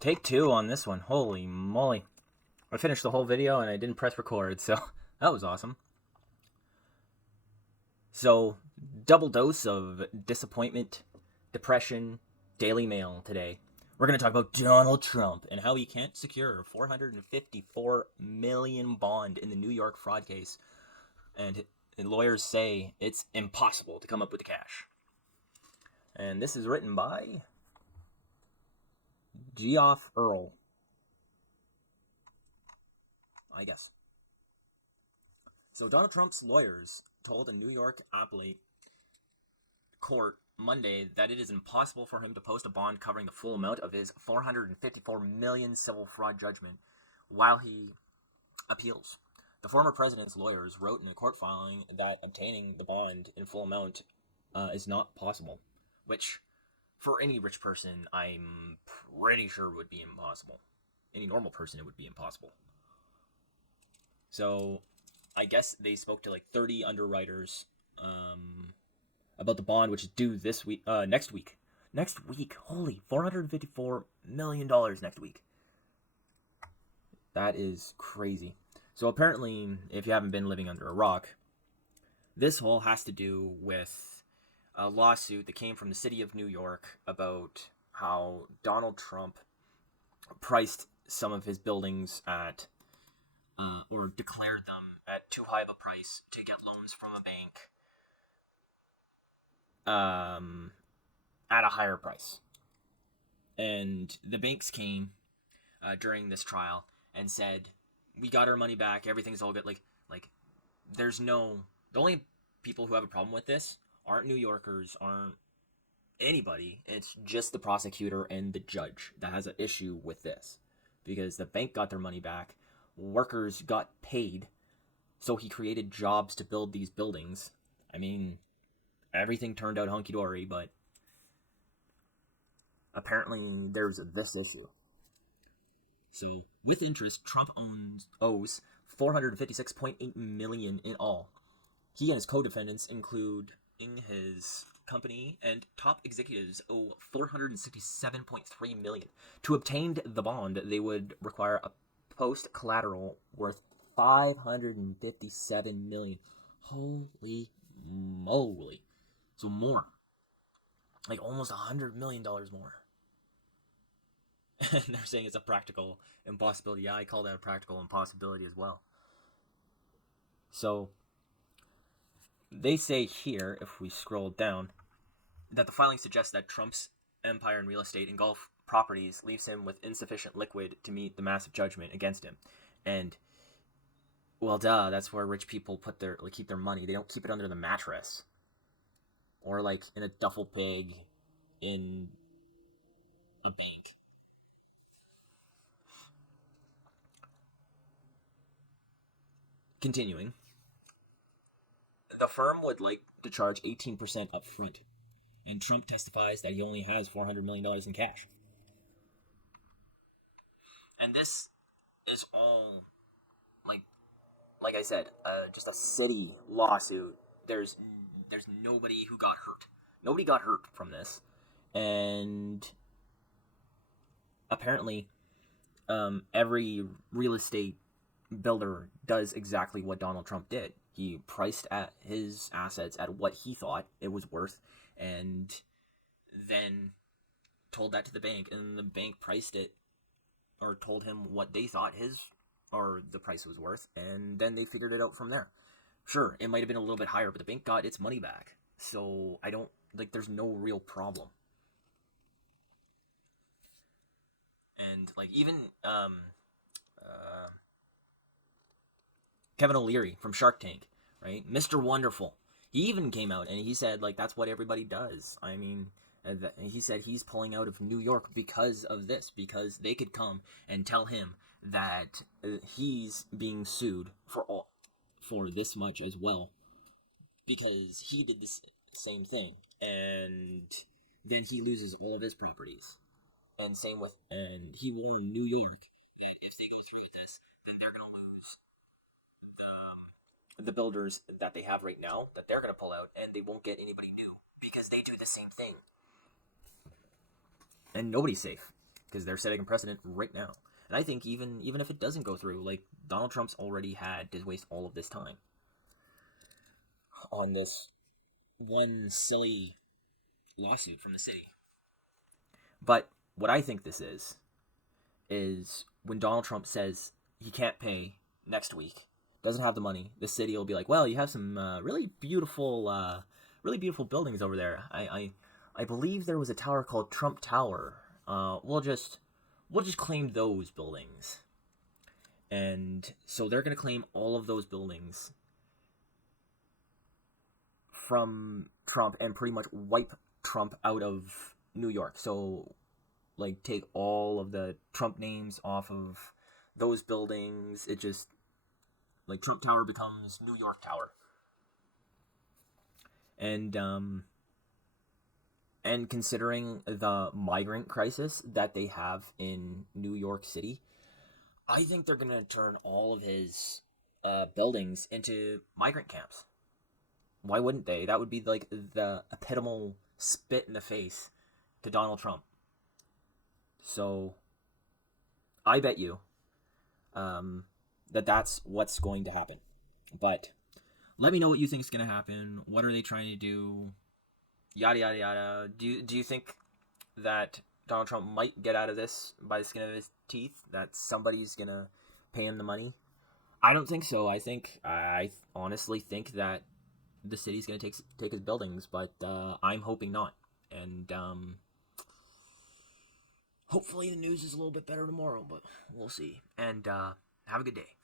Take two on this one. Holy moly. I finished the whole video and I didn't press record, so that was awesome. So, double dose of disappointment, depression, Daily Mail today. We're going to talk about Donald Trump and how he can't secure $454 million bond in the New York fraud case. And lawyers say it's impossible to come up with the cash. And this is written by Geoff Earl, I guess. So Donald Trump's lawyers told a New York appellate court Monday that it is impossible for him to post a bond covering the full amount of his $454 million civil fraud judgment while he appeals. The former president's lawyers wrote in a court filing that obtaining the bond in full amount is not possible, which for any rich person, I'm pretty sure would be impossible. Any normal person, it would be impossible. So I guess they spoke to like 30 underwriters about the bond, which is due this week, next week. Next week, holy, $454 million next week. That is crazy. So apparently, if you haven't been living under a rock, this whole has to do with a lawsuit that came from the city of New York about how Donald Trump priced some of his buildings at or declared them at too high of a price to get loans from a bank at a higher price. And the banks came during this trial and said, we got our money back, everything's all good. Like there's no, the only people who have a problem with this aren't New Yorkers, aren't anybody. It's just the prosecutor and the judge that has an issue with this, because the bank got their money back, workers got paid, so he created jobs to build these buildings. I mean, everything turned out hunky-dory, but apparently there's this issue. So, with interest, Trump owes $456.8 million in all. He and his co-defendants, including his company and top executives, owe $467.3 million. To obtain the bond, they would require a post collateral worth $557 million. Holy moly! So more, like almost $100 million more. And they're saying it's a practical impossibility. Yeah, I call that a practical impossibility as well. So they say here, if we scroll down, that the filing suggests that Trump's empire in real estate and Gulf properties leaves him with insufficient liquid to meet the massive judgment against him. And, well, duh, that's where rich people keep their money. They don't keep it under the mattress or like in a duffel bag in a bank. Continuing, the firm would like to charge 18% up front, and Trump testifies that he only has $400 million in cash. And this is all, like I said, just a city lawsuit. There's nobody who got hurt. Nobody got hurt from this, and apparently, every real estate builder does exactly what Donald Trump did. He priced at his assets at what he thought it was worth, and then told that to the bank, and the bank priced it, or told him what they thought the price was worth, and then they figured it out from there. Sure, it might have been a little bit higher, but the bank got its money back. So there's no real problem. And even Kevin O'Leary from Shark Tank, right? Mr. Wonderful. He even came out and he said, that's what everybody does. I mean, he said he's pulling out of New York because of this, because they could come and tell him that he's being sued for this much as well, because he did the same thing, and then he loses all of his properties. And he will own New York, and if they go through with this, then they're going to lose the builders that they have right now, that they're going to pull out, and they won't get anybody new because they do the same thing. And nobody's safe. because they're setting a precedent right now. And I think even if it doesn't go through, like, Donald Trump's already had to waste all of this time on this one silly lawsuit from the city. But what I think this is when Donald Trump says he can't pay next week, doesn't have the money, the city will be like, well, you have some really beautiful buildings over there. I believe there was a tower called Trump Tower. We'll just claim those buildings. And so they're going to claim all of those buildings from Trump and pretty much wipe Trump out of New York. So, like, take all of the Trump names off of those buildings. It just, like, Trump Tower becomes New York Tower. And considering the migrant crisis that they have in New York City, I think they're going to turn all of his buildings into migrant camps. Why wouldn't they? That would be like the epitomal spit in the face to Donald Trump. So I bet you that's what's going to happen. But let me know what you think is going to happen. What are they trying to do? Yada, yada, yada. Do you think that Donald Trump might get out of this by the skin of his teeth? That somebody's going to pay him the money? I don't think so. I honestly think that the city's going to take his buildings, but I'm hoping not. And hopefully the news is a little bit better tomorrow, but we'll see. And have a good day.